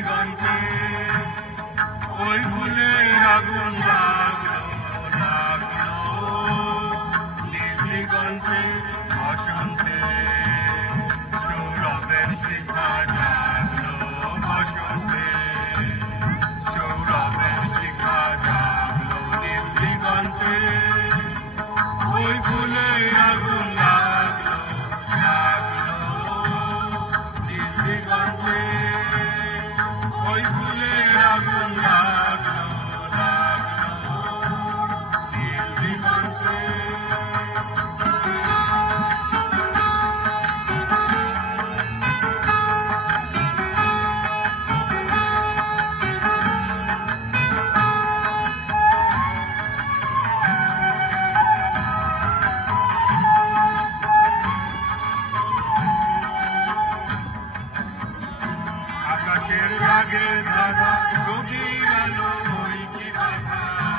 দিগন্তে ওই ফুলের আগুন লাগলো লাগলো নীল দিগন্তে বসন্তে সৌরভের শিখা জাগলো বসন্তে সৌরভের শিখা জাগলো নীল দিগন্তে ওই ফুলের আগুন লাগলো লাগলো নীল দিগন্তে ওই ফুলের আগুন লাগলো লাগলো নীল দিগন্তে আকাশের রাগে ধাঁধা গভীর আলো ওই কি বাধা